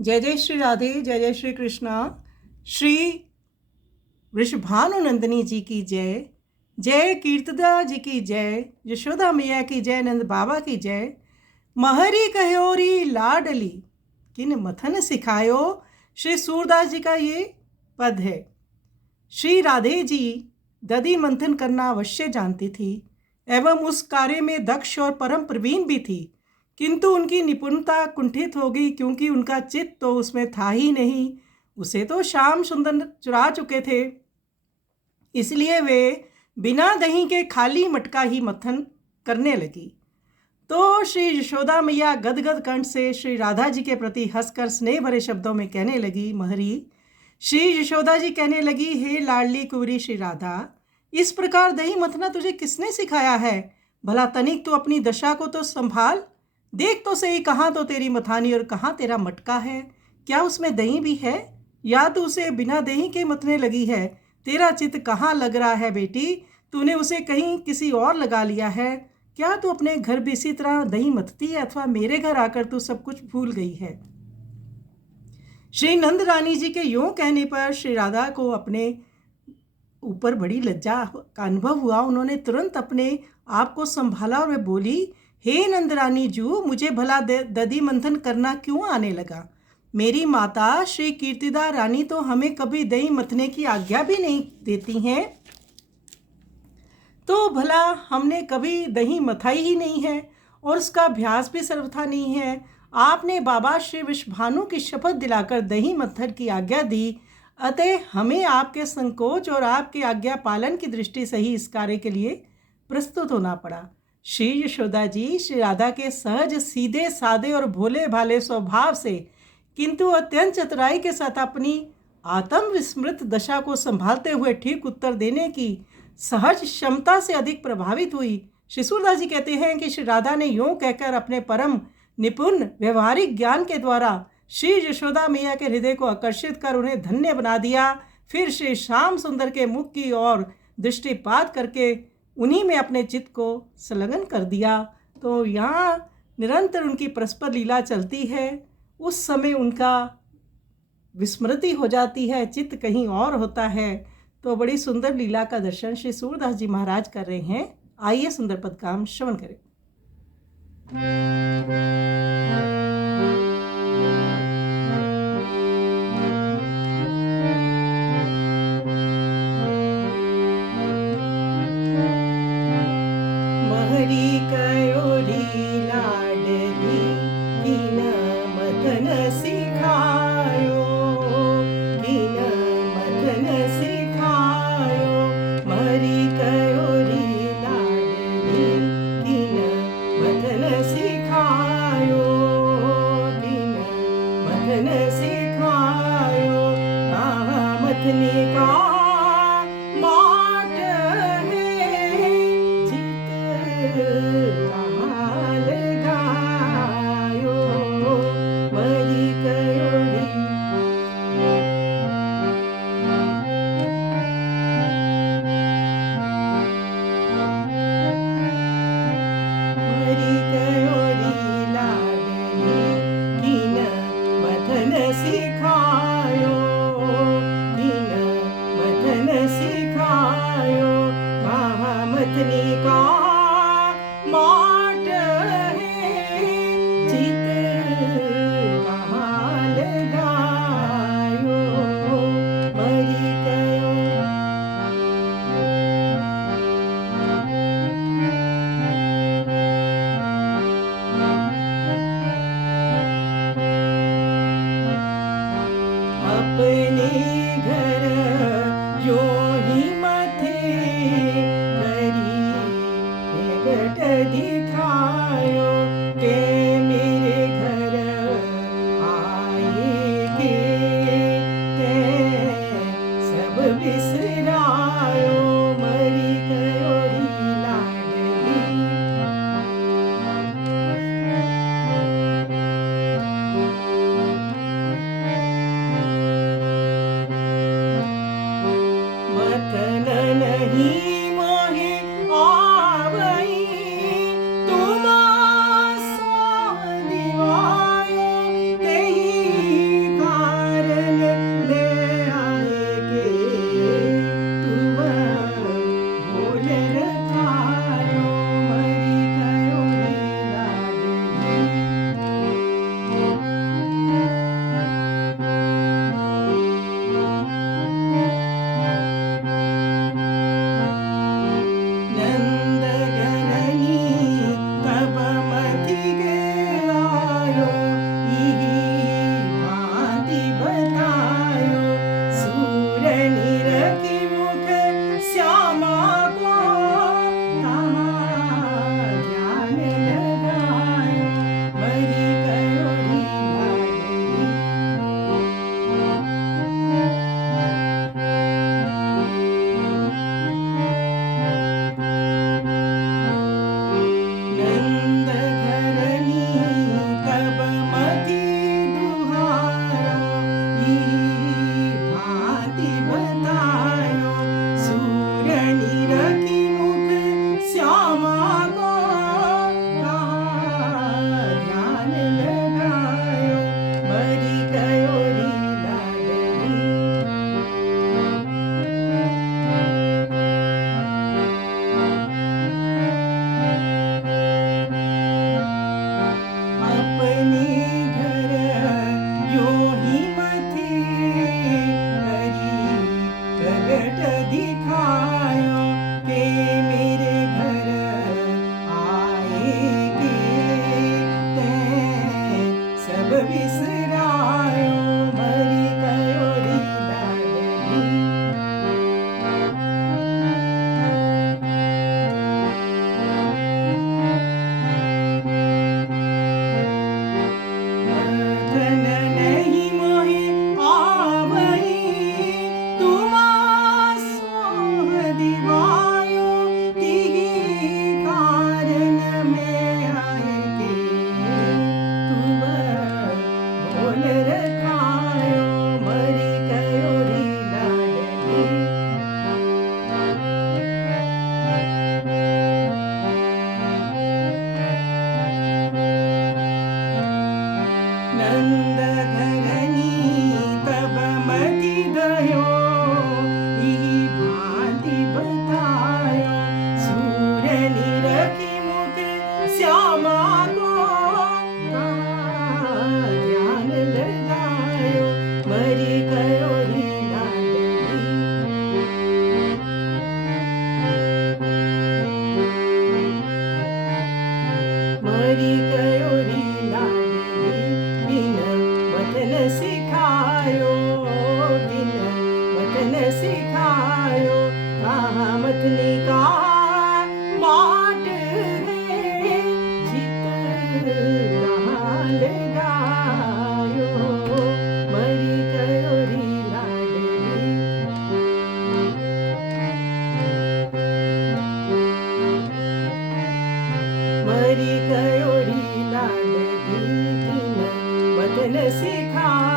जय जय श्री राधे, जय जय श्री कृष्णा। श्री वृषभानुनंदिनी जी की जय, जय कीर्तिदा जी की जय, यशोदा मैया की जय, नंद बाबा की जय। महरी कहोरी लाडली किन मथन सिखायो, श्री सूरदास जी का ये पद है। श्री राधे जी दधि मंथन करना अवश्य जानती थी एवं उस कार्य में दक्ष और परम प्रवीण भी थी, किंतु उनकी निपुणता कुंठित हो गई क्योंकि उनका चित्त तो उसमें था ही नहीं। उसे तो श्याम सुंदर चुरा चुके थे, इसलिए वे बिना दही के खाली मटका ही मथन करने लगी। तो श्री यशोदा मैया गदगद कंठ से श्री राधा जी के प्रति हंसकर स्नेह भरे शब्दों में कहने लगी, महरी। श्री यशोदा जी कहने लगी, हे लाडली कुंवरी श्री राधा, इस प्रकार दही मथना तुझे किसने सिखाया है? भला तनिक तू अपनी दशा को तो संभाल, देख तो सही कहाँ तो तेरी मथानी और कहाँ तेरा मटका है। क्या उसमें दही भी है या तू उसे बिना दही के मथने लगी है? तेरा चित्त कहाँ लग रहा है बेटी? तूने उसे कहीं किसी और लगा लिया है क्या? तू अपने घर भी इसी तरह दही मथती है अथवा मेरे घर आकर तू सब कुछ भूल गई है? श्री नंद रानी जी के यूं कहने पर श्री राधा को अपने ऊपर बड़ी लज्जा का अनुभव हुआ। उन्होंने तुरंत अपने आप को संभाला और वे बोली, हे नंद रानी जू, मुझे भला दधि मंथन करना क्यों आने लगा? मेरी माता श्री कीर्तिदा रानी तो हमें कभी दही मथने की आज्ञा भी नहीं देती हैं, तो भला हमने कभी दही मथाई ही नहीं है और उसका अभ्यास भी सर्वथा नहीं है। आपने बाबा श्री विश्वभानु की शपथ दिलाकर दही मथन की आज्ञा दी, अतः हमें आपके संकोच और आपके आज्ञा पालन की दृष्टि से ही इस कार्य के लिए प्रस्तुत होना पड़ा। श्री यशोदा जी श्री राधा के सहज सीधे सादे और भोले भाले स्वभाव से किंतु अत्यंत चतुराई के साथ अपनी आत्म विस्मृत दशा को संभालते हुए ठीक उत्तर देने की सहज क्षमता से अधिक प्रभावित हुई। श्री सूरदास जी कहते हैं कि श्री राधा ने यूं कहकर अपने परम निपुण व्यवहारिक ज्ञान के द्वारा श्री यशोदा मैया के हृदय को आकर्षित कर उन्हें धन्य बना दिया। फिर श्री श्याम सुंदर के मुख की ओर दृष्टिपात करके उन्हीं में अपने चित्त को संलग्न कर दिया। तो यहाँ निरंतर उनकी परस्पर लीला चलती है। उस समय उनका विस्मृति हो जाती है, चित्त कहीं और होता है। तो बड़ी सुंदर लीला का दर्शन श्री सूरदास जी महाराज कर रहे हैं। आइए सुंदर पद का हम श्रवण करें। महरी कयोरी लाडली किन मथन सिखायो, किन मथन सिखायो। महरी कयोरी लाडली किन मथन सिखायो, किन मथन सिखायो। कहाँ मथने का माट है, चित कहाँ लगायो। महरी कयोरी महरी कयोरी लाडली किन मथन सिखायो, किन मथन सिखायो। कहाँ मथने का माट है, चित कहाँ लगायो। महरी कयोरी बिसरायो मरी गयो री लाडली मथन नहीं मोहे आवई तुमा दिवायो तिही कारण में आए के तुम बोल रखायो मरी गयो री लाडली नंद घरनी तब मति दयो इही भांति बतायो सूर्य निरखी मुख श्यामा को ध्यान लगायो मरी गयो री लाडली मरी गयो री लाडली बिन वतन सिखायो बिन वतन सिखायो कहाँ मतनी का बाट है चित कहाँ लगायो मरी गयो री लाडली मरी गयो री लाडली बिन वतन सिखायो